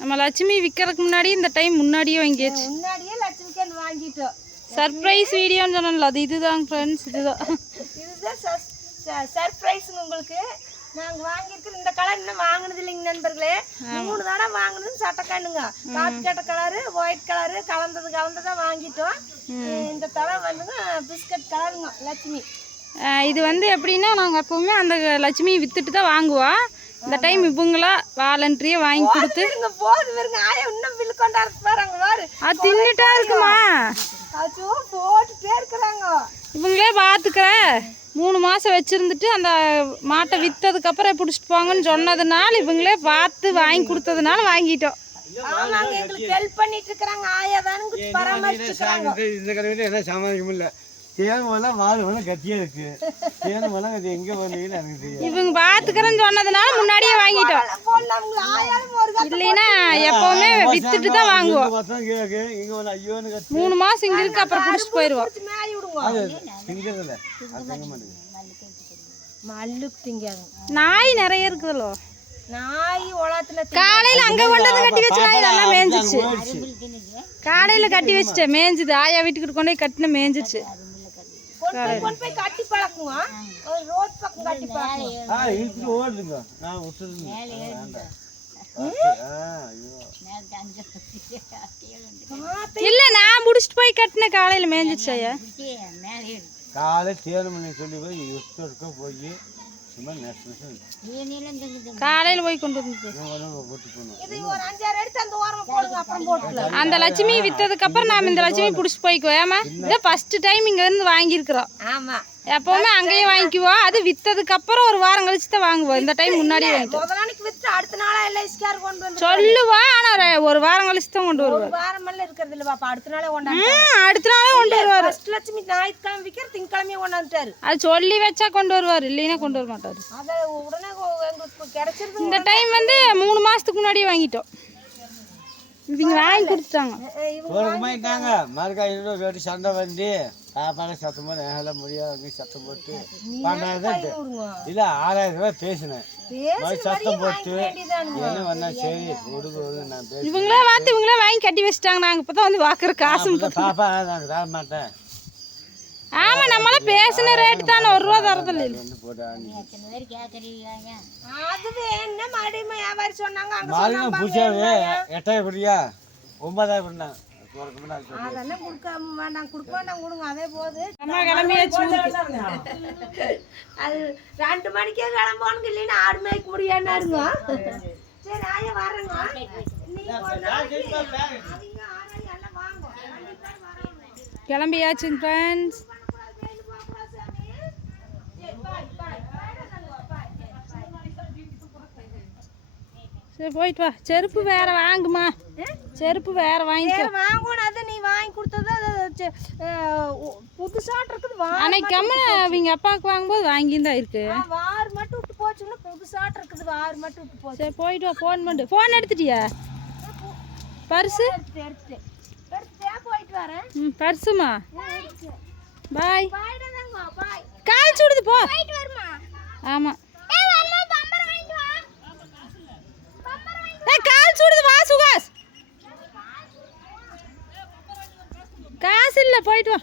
நம்ம லட்சுமி விற்கிறதுக்கு முன்னாடி இந்த டைம் முன்னாடியே வாங்கியாச்சு. முன்னாடியே லட்சுமிக்கு வாங்கிட்டோம். சர்ப்ரைஸ் வீடியோன்னு சொன்னல அது இதுதான் ஃப்ரெண்ட்ஸ் இதுதான். இதுதான் சர்ப்ரைஸுங்க உங்களுக்கு. நாங்கள் வாங்கியிருக்கிற இந்த கலர் இன்னும் வாங்கினது இல்லைங்க நண்பர்களே. மூணு தடவை வாங்கினது சட்டைக்கானுங்க காப்பி கட்ட கலரு ஒயிட் கலரு கலந்தது கலந்ததா வாங்கிட்டோம். இந்த தடவை வந்துங்க பிஸ்கட் கலருங்க லட்சுமி. இது வந்து எப்படின்னா நாங்கள் எப்பவுமே அந்த லட்சுமி வித்துட்டு தான் வாங்குவோம் இந்த டைம் இவங்களா வாலண்டரியே வாங்கி கொடுத்து போது வருங்க ஆயா இன்னும் பில்லு கொண்டாடுறது பாருங்க பாரு. அது தின்னுட்டா இருக்குமா? அச்சோ போட்டுட்டே இருக்கிறாங்க. இவங்களே பார்த்துக்கிற மூணு மாதம் வச்சுருந்துட்டு அந்த மாட்டை விற்றதுக்கப்புறம் பிடிச்சிட்டு போங்கன்னு சொன்னதுனால இவங்களே பார்த்து வாங்கி கொடுத்ததுனால வாங்கிட்டோம். ஆமாங்க எங்களுக்கு ஹெல்ப் பண்ணிட்டு இருக்கிறாங்க. ஆயா தானுங்க பராமரிச்சுட்டு இருக்கிறாங்க இந்த கடையில் என்ன சமாளிக்க முடியல வால் போல கத்தியா இருக்கு. போல அது எங்க போனீங்கன்னு எனக்கு தெரியும் இவங்க பார்த்துக்கிறேன்னு சொன்னதுனால முன்னாடியே வாங்கிட்டோம். இல்லைன்னா எப்பவுமே வித்துட்டு தான் வாங்குவோம். இங்க ஒன்று ஐயோன்னு மூணு மாதம் இங்கே இருக்கு அப்புறம் மல்லு திங்காது. நாய் நிறைய இருக்குதுல்லோ நாய் உலகத்துல காலையில் அங்கே கொண்டு வந்து கட்டி வச்சு நாய் நல்லா மேய்ஞ்சிச்சு காலையில் கட்டி வச்சுட்டேன் மேய்ஞ்சுது ஆயா வீட்டுக்கு கொண்டு போய் கட்டின மேய்ஞ்சிச்சு கொண்டு போய் கொண்டு போய் கட்டி பழக்குவோம் ஒரு ரோட் பக்கம் கட்டி பழக்குவோம் ஆ இழுத்துட்டு ஓடுதுங்க நான் விட்டுருங்க. வேண்டாம். ஆ ஐயோ. இல்லை நான் முடிச்சிட்டு போய் கட்டினேன் காலையில் மேய்ஞ்சிச்சு ஐயா. காலை தேன் மணி சொல்லி போய் போய் காலையில் போய் கொண்டு வந்து அந்த ஓரமா போடுங்க அப்புறம் போட்டுல அந்த லட்சுமி விற்றதுக்கு அப்புறம் நாம் இந்த லட்சுமி பிடிச்சி போய்க்குவோம். ஏமா இதை ஃபஸ்ட்டு டைம் இங்கேருந்து வாங்கியிருக்கிறோம். ஆமா. எப்பவுமே அங்கேயே வாங்கிக்குவோம். அது விற்றதுக்கு அப்புறம் ஒரு வாரம் கழிச்சு தான் வாங்குவோம். இந்த டைம் முன்னாடியே வித்து அடுத்த நாளா எல்ஐசிக்கார் கொண்டு வந்து சொல்லுவா ஆனால் ஒரு வாரம் கழிச்சு தான் கொண்டு வருவார் ஒரு வாரம் எல்லாம் இருக்கிறது இல்ல பாப்பா அடுத்த நாளே கொண்டாந்து அடுத்த நாளே கொண்டு வருவார். ஃபர்ஸ்ட் லட்சுமி ஞாயிற்றுக்கிழமை விற்கிற திங்கக்கிழமையே கொண்டாந்துட்டாரு அது சொல்லி வச்சா கொண்டு வருவார் இல்லைன்னா கொண்டு வர மாட்டார். அதை உடனே எங்களுக்கு கிடைச்சிருது இந்த டைம் வந்து மூணு மாதத்துக்கு முன்னாடியே வாங்கிட்டோம். இவங்க வாங்கி கொடுத்துட்டாங்க. சண்டை வந்து சாப்பாடு சத்தம் போது எல்லாம் முடியாது சத்தம் போட்டு பன்னெண்டாயிரம் விடுங்க. இல்லை ஆறாயிரம் ரூபாய் பேசினேன். சத்தம் போட்டு. என்ன பண்ணா சரி கொடுக்க நான் பேசி இவங்களே பார்த்து இவங்களே வாங்கி கட்டி வச்சுட்டாங்க. நாங்கள் இப்போ தான் வந்து பார்க்குற காசு பாப்பா நான் தர மாட்டேன். ஆமாம் நம்மளாம் பேசின ரேட்டு தானே ஒரு ரூபா தரதில்லை நீ அதுவே என்ன மறுபடியும் வியாபாரி சொன்னாங்க எட்டாயிரம் படியா ஒன்பதாயிரம் பண்ணா போறதுக்கு முன்னாடி சொல்லு. அதெல்லாம் கொடுக்காம வேண்டாம் கொடுக்க வேண்டாம் கொடுங்க. அதே போது அம்மா கிளம்பியாச்சு அது ரெண்டு மணிக்கே கிளம்புவானுங்க இல்லைன்னா ஆடு மேய்க்க முடியாதுங்க சரி ஆயா வரேங்க. கிளம்பியாச்சுங்க ஃப்ரெண்ட்ஸ். சரி போயிட்டு வா. செருப்பு வேற வாங்குமா? செருப்பு வேற சரி, வாங்கணும். அது நீ வாங்கி கொடுத்தது அது புதுசாட்டு இருக்குது. அன்னைக்கு கம்மனு அவங்க அப்பாவுக்கு வாங்கும்போது வாங்கியிருந்தா இருக்கு. ஆ, வார் மட்டும் விட்டு போச்சுன்னா புதுசாட்டு இருக்குது. வார் மட்டும் விட்டு போச்சு. சரி போயிட்டு வா. ஃபோன் பண்ணு. ஃபோன் எடுத்துட்டியா? பர்ஸு போயிட்டு வரேன். ம் பர்ஸுமா பாய். கால் சுடுது போ. ஆமாம் ஏய் வருமா பம்பர் வாங்கிட்டு வா பம்பர் வாங்கி ஏ கால் சுடுது வா சுகாஸ் இல்லை போயிட்டு வா.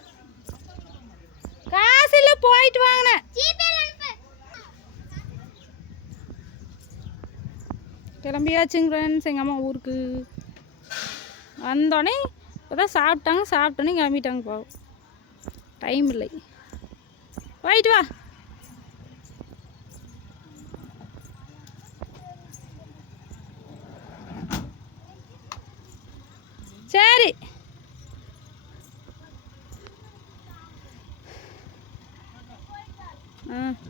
காசு இல்லை போயிட்டு வாங்கினேன் கிளம்பியாச்சுங்க ஃப்ரெண்ட்ஸ் எங்கள் அம்மா ஊருக்கு. வந்தோடனே இப்போதான் சாப்பிட்டாங்க சாப்பிட்டோன்னே கிளம்பிட்டாங்க பாவம். டைம் இல்லை. போயிட்டு வா. சரி. ஆ